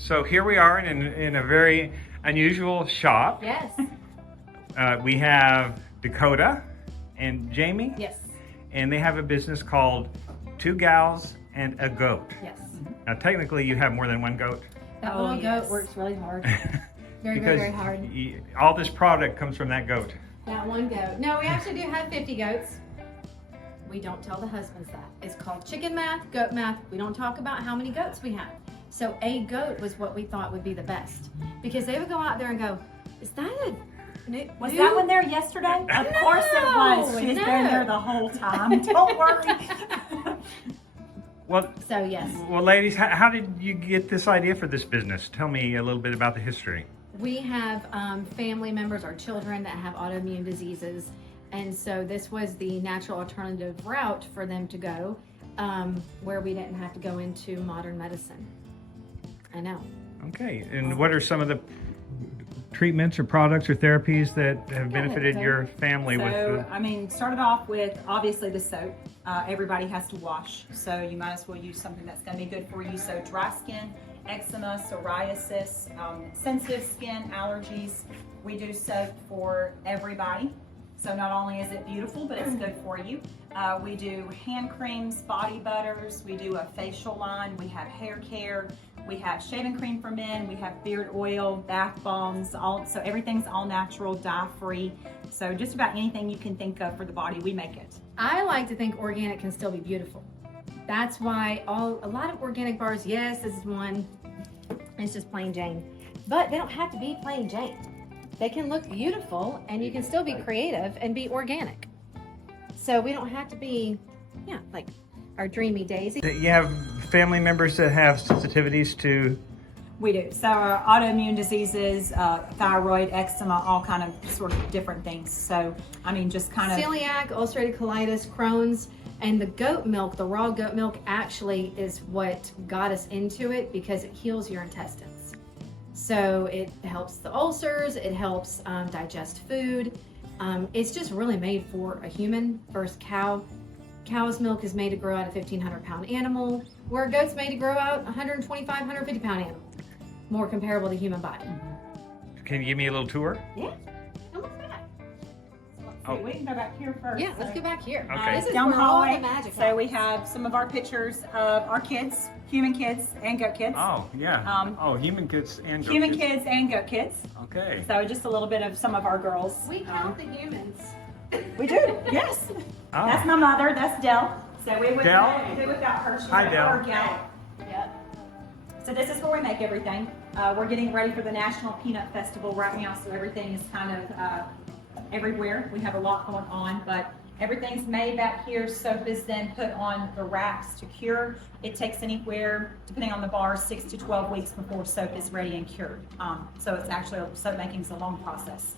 So here we are in a very unusual shop. Yes. We have Dakota and Jamie. Yes. And they have a business called Two Gals and a Goat. Yes. Now technically you have more than one goat. That little goat works really hard. Very, because very hard. All this product comes from that goat. That one goat. No, we actually do have 50 goats. We don't tell the husbands that. It's called chicken math, goat math. We don't talk about how many goats we have. So a goat was what we thought would be the best. Because they would go out there and go, is that a new? Was that one there yesterday? Of course it was. She's been there the whole time. Don't worry. Well, So yes. Well, ladies, how did you get this idea for this business? Tell me a little bit about the history. We have family members or children that have autoimmune diseases. And so this was the natural alternative route for them to go, where we didn't have to go into modern medicine. I know. Okay, and what are some of the treatments or products or therapies that have benefited your family with? I mean, started off with obviously the soap. Everybody has to wash, so you might as well use something that's going to be good for you. So dry skin, eczema, psoriasis, sensitive skin, allergies. We do soap for everybody. So not only is it beautiful, but it's good for you. We do hand creams, body butters. We do a facial line. We have hair care. We have shaving cream for men. We have beard oil, bath bombs. So everything's all natural, dye-free. So just about anything you can think of for the body, we make it. I like to think organic can still be beautiful. That's why a lot of organic bars, yes, this is one, it's just plain Jane. But they don't have to be plain Jane. They can look beautiful and you can still be creative and be organic. So we don't have to be, like our dreamy Daisy. You have family members that have sensitivities to? We do. So our autoimmune diseases, thyroid, eczema, all kind of sort of different things. So, I mean, just kind of... Celiac, ulcerative colitis, Crohn's, and the goat milk, the raw goat milk actually is what got us into it because it heals your intestines. So it helps the ulcers, it helps digest food. It's just really made for a human versus cow. Cow's milk is made to grow out a 1,500 pound animal, where a goat's made to grow out a 125, 150 pound animal. More comparable to human body. Can you give me a little tour? Yeah, come on back. Oh. We can go back here first. Yeah, let's go back here. Okay. This is Down the where all hallway. the magic So we happens. have some of our pictures of our kids, human kids and goat kids. Oh, yeah. Human kids and goat Human kids and goat kids. Okay. So just a little bit of some of our girls. We count the humans. We do, yes. Oh. That's my mother, that's Dell. So we would Dell? do without her. She's Hi, our Dell. gal. Yep. So this is where we make everything. We're getting ready for the National Peanut Festival right now, so everything is kind of everywhere. We have a lot going on, but everything's made back here. Soap is then put on the racks to cure. It takes anywhere, depending on the bar, 6 to 12 weeks before soap is ready and cured. So it's actually, soap making is a long process.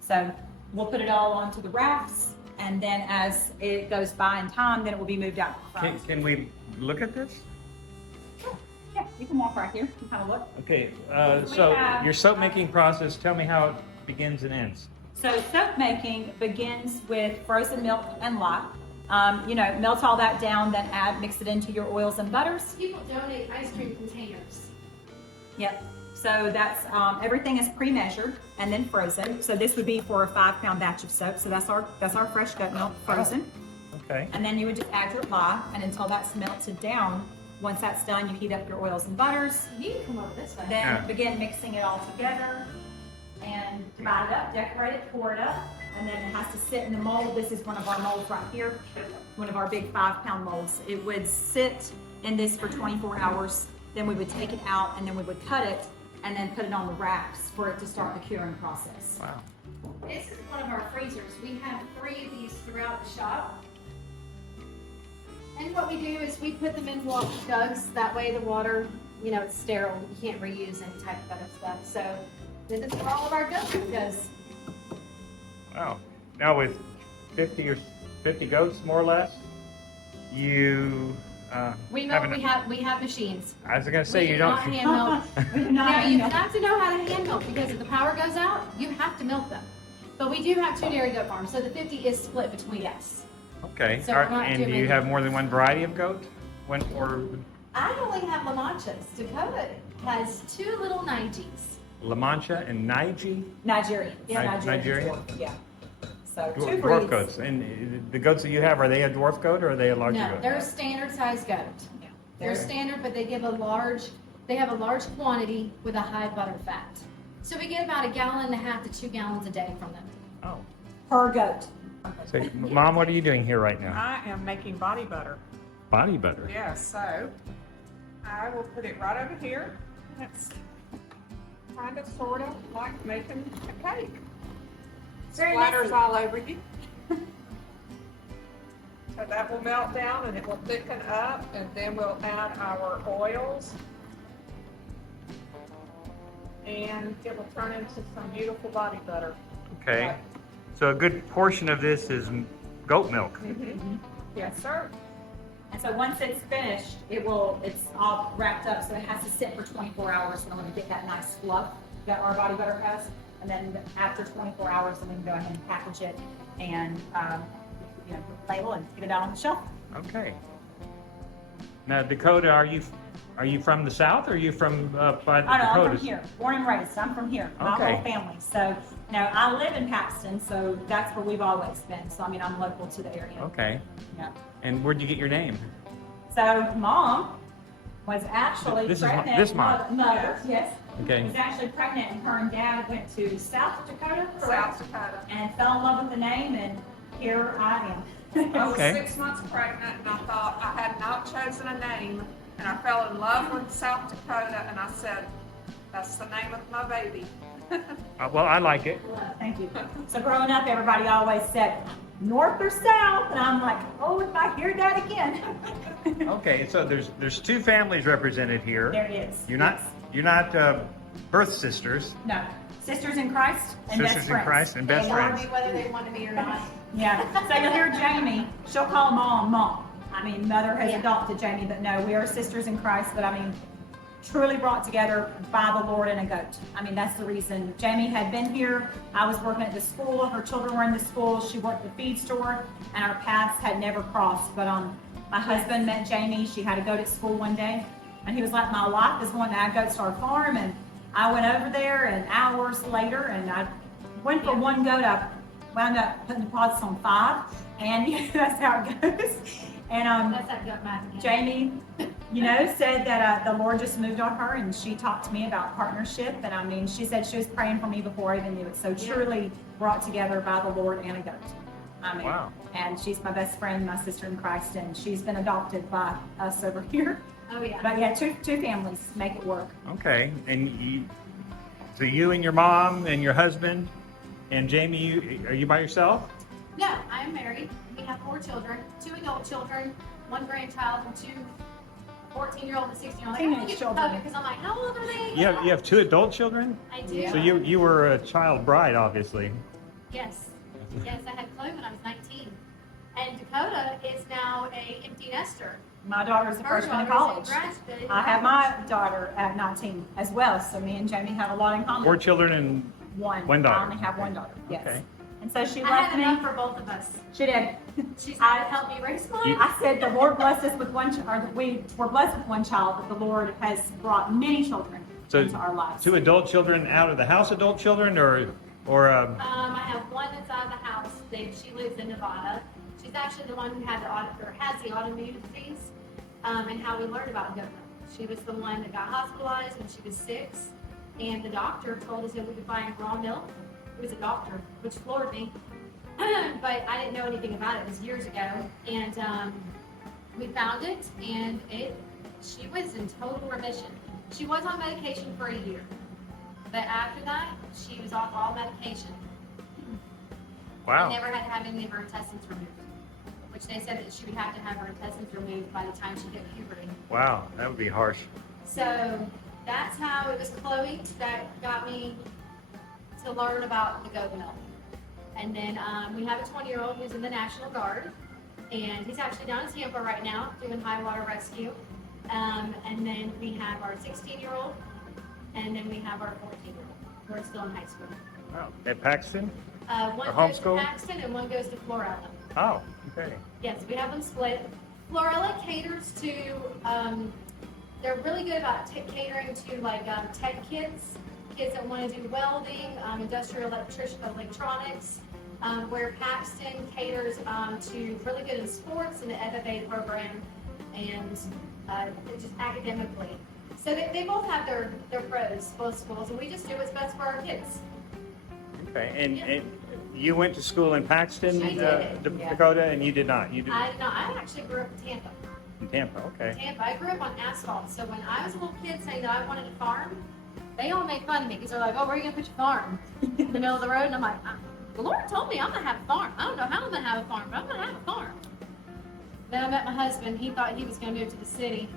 So we'll put it all onto the racks, and then as it goes by in time, then it will be moved out. Can we look at this? Yeah, you can walk right here and kind of look. Okay, so your soap making process, tell me how it begins and ends. So soap making begins with frozen milk and lye. Melt all that down, then mix it into your oils and butters. People donate ice cream containers. Yep. So that's everything is pre-measured and then frozen. So this would be for a 5-pound batch of soap. So that's our fresh goat milk frozen. Okay. And then you would just add your lye, and until that's melted down. Once that's done, you heat up your oils and butters. You can come over this way. Then begin mixing it all together and divide it up, decorate it, pour it up, and then it has to sit in the mold. This is one of our molds right here, one of our big 5-pound molds. It would sit in this for 24 hours. Then we would take it out, and then we would cut it and then put it on the racks for it to start the curing process. Wow. This is one of our freezers. We have 3 of these throughout the shop. And what we do is we put them in water jugs. That way the water, it's sterile. You can't reuse any type of other stuff. So this is where all of our goats goes. Wow. Now with 50 goats, more or less, you We have machines. I was going to say, you don't... not hand milk. Now you have to know how to hand milk, because if the power goes out, you have to milk them. But we do have 2 dairy goat farms, so the 50 is split between us. Okay. So we're not And do you doing- have more than one variety of goat? I only have Lamanchas. Dakota has two little Nigis. Lamancha and Nige? Nigerian. Yeah. Nigerian? Dwarf, yeah. So two Dwarf breeds. goats. And the goats that you have, are they a dwarf goat or are they a larger No, goat? they're a standard size goat. Yeah. They're standard, but they have a large quantity with a high butter fat. So we get about 1.5 gallons to 2 gallons a day from them. Oh. Per goat. So, Mom, what are you doing here right now? I am making body butter. Body butter. Yes, so I will put it right over here. It's kind of sort of like making a cake. Very Splatters messy. all over you. So that will melt down and it will thicken up, and then we'll add our oils. And it will turn into some beautiful body butter. Okay. So a good portion of this is goat milk. Yes, sir. And so once it's finished, it's all wrapped up, so it has to sit for 24 hours in order to get that nice fluff that our body butter has. And then after 24 hours, then we can go ahead and package it and put the label and get it out on the shelf. Okay. Now, Dakota, are you from the South or are you from by the Oh, no, I'm Dakotas? from here, born and raised. I'm from here, my Okay. whole family. So, I live in Paxton, so that's where we've always been. So, I'm local to the area. Okay. Yeah. And where'd you get your name? So, Mom was actually This is pregnant. this mom. Mother, yes. Okay. Was actually pregnant, and her and Dad went to South Dakota, correct? South Dakota. And fell in love with the name, and here I am. I was Okay. 6 months pregnant, and I thought I had not chosen a name, and I fell in love with South Dakota, and I said, that's the name of my baby. Well, I like it. Thank you. So growing up, everybody always said North or South, and I'm like, oh, if I hear that again. Okay. So there's two families represented here. There it is. You're not birth sisters. No, sisters in Christ and best Sisters friends. in Christ and best They want friends. to be whether they want to be or not. Yeah. So you'll hear Jamie. She'll call Mom, Mom. Mother has Yeah. adopted Jamie, but no, we are sisters in Christ. But truly brought together by the Lord and a goat. That's the reason. Jamie had been here. I was working at the school. Her children were in the school. She worked at the feed store, and our paths had never crossed. But my husband met Jamie. She had a goat at school one day, and he was like, "My wife is wanting to add goats to our farm." And I went over there, and hours later, and I went for one goat. I wound up putting deposits on 5, and that's how it goes. And That's that gut math again. Jamie, said that the Lord just moved on her, and she talked to me about partnership. And she said she was praying for me before I even knew it. So truly brought together by the Lord and a goat. Wow. And she's my best friend, my sister in Christ, and she's been adopted by us over here. Oh yeah. But yeah, two families make it work. Okay. And so you and your mom and your husband and Jamie, are you by yourself? No, I am married. We have 4 children, 2 adult children, 1 grandchild, and 2 14-year-old and 16-year-old. I Teenage don't get children. because I'm like, how old are they? You have 2 adult children? I do. Yeah. So you were a child bride, obviously. Yes. Yes, I had Chloe when I was 19. And Dakota is now a empty nester. My daughter's the Her freshman in daughter's college. in I have my daughter at 19 as well, so me and Jamie have a lot in common. 4 children and One daughter. I only have one daughter, yes. Okay. And so she I left had me. enough for both of us. She did. She's had to help me raise mine. I said the Lord blessed us with one, we were blessed with one child, but the Lord has brought many children So into our lives. 2 adult children out of the house, adult children, or I have one that's out of the house. She lives in Nevada. She's actually the one who has the autoimmune disease, and how we learned about goat milk. She was the one that got hospitalized when she was 6, and the doctor told us that we could find raw milk. He was a doctor, which floored me, but I didn't know anything about it. It was years ago, and we found it, and she was in total remission. She was on medication for a year, but after that, she was off all medication. wow. And never had to have any of her intestines removed, which they said that she would have to have her intestines removed by the time she hit puberty. Wow, that would be harsh. So that's how it was Chloe that got me to learn about the goat milk. And then we have a 20-year-old who's in the National Guard, and he's actually down in Tampa right now doing high water rescue. And then we have our 16-year-old, and then we have our 14-year-old. We're still in high school. Wow. At Paxton? One A goes to homeschool? Paxton and one goes to Florala. Oh, okay. Yes, we have them split. Florala caters to they're really good about catering to like tech kids that want to do welding, industrial electronics. Where Paxton caters to really good in sports and the FFA program and just academically. So they both have their pros, both schools, and we just do what's best for our kids. Okay, and you went to school in Paxton, I did, Dakota, and you did not. You did I did not. I actually grew up in Tampa. in Tampa. Okay. Tampa. I grew up on asphalt. So when I was a little kid saying that I wanted a farm, they all made fun of me because they're like, "Oh, where are you gonna put your farm? In the middle of the road?" And I'm like, "The Lord told me I'm gonna have a farm. I don't know how I'm gonna have a farm, but I'm gonna have a farm." Then I met my husband. He thought he was gonna move to the city.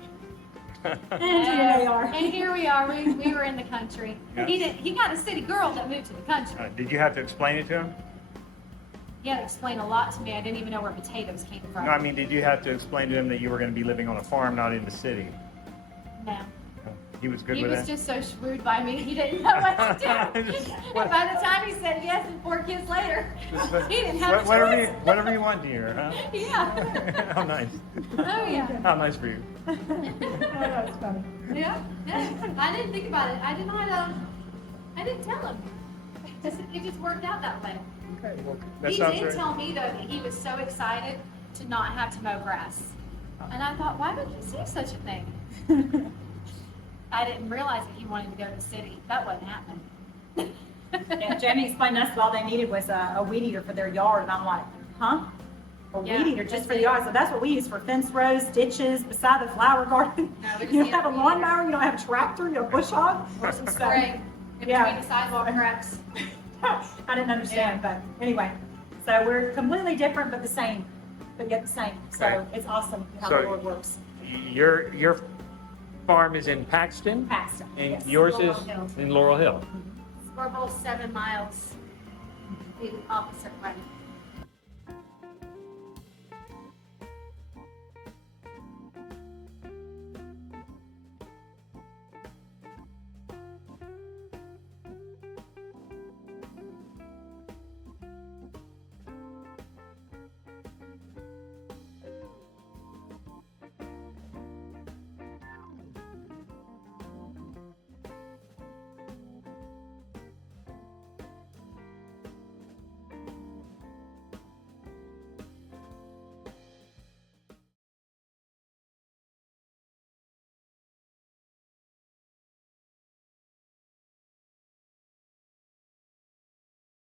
And here they are. And here we are. We were in the country. Yeah. He got a city girl that moved to the country. Did you have to explain it to him? He had to explain a lot to me. I didn't even know where potatoes came from. No, I mean, did you have to explain to him that you were going to be living on a farm, not in the city? No. He was good He with was that? just so shrewd by me, he didn't know what to do. And by the time he said yes, and 4 kids later, he didn't have a choice. Whatever you want, dear, huh? Yeah. How nice. Oh, yeah. How nice for you. That's funny. Yeah. I didn't think about it. I didn't tell him. It just worked out that way. Okay, well, that He sounds did great. tell me, though, that he was so excited to not have to mow grass. And I thought, why would he say such a thing? I didn't realize that he wanted to go to the city. That wasn't happening. And Jamie explained to us that all they needed was a weed eater for their yard, and I'm like, huh? A Yeah, weed eater just that's for the it. yard? So that's what we use for fence rows, ditches, beside the flower garden. No, we just You need don't have a a weed eater. lawnmower, you don't have a tractor, you have a bush hog. Or some So- spray in Yeah. between the sidewalk cracks. I didn't understand, but anyway. So we're completely different, but the same, but yet the same. So Okay. it's awesome how So- the Lord works. Your farm is in Paxton, Paxton, and yes. yours Laurel is Hill. in Laurel Hill. We're both 7 miles the opposite way.